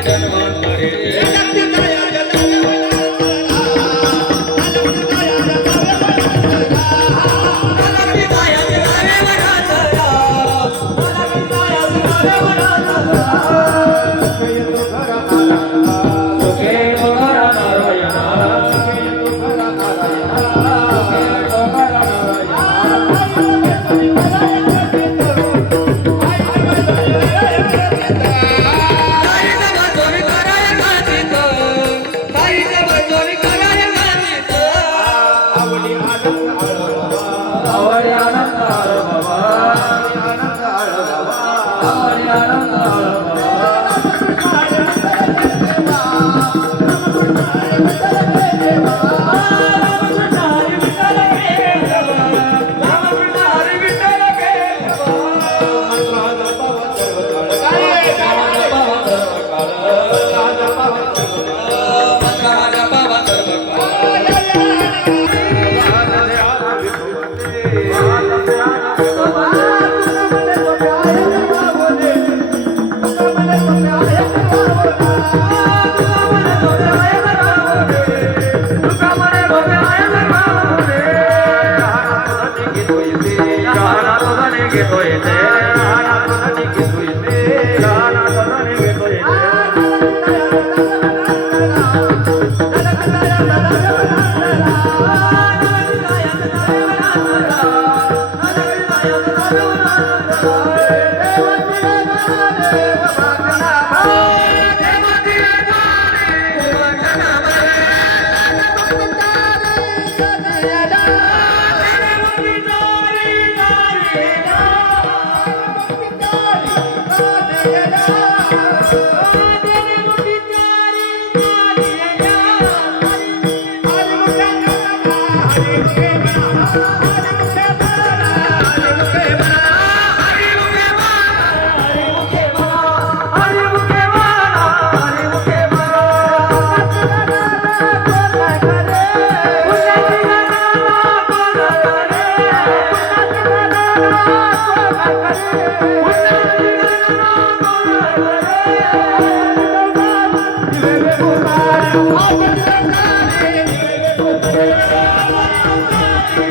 Hey, you're the best. गाना रोण गे थो गाना Oh,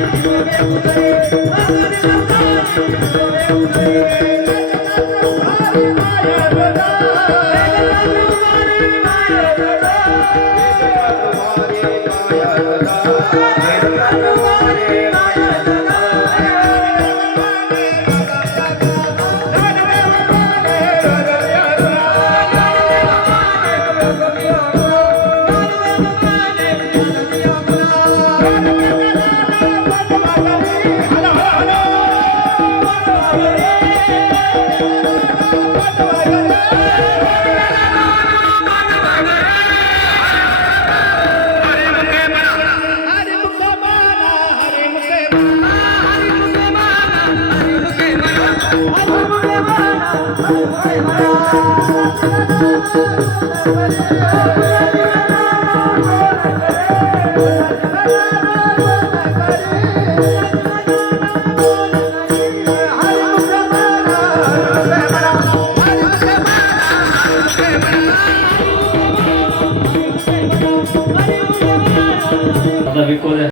Hare Rama Hare Rama Thank you.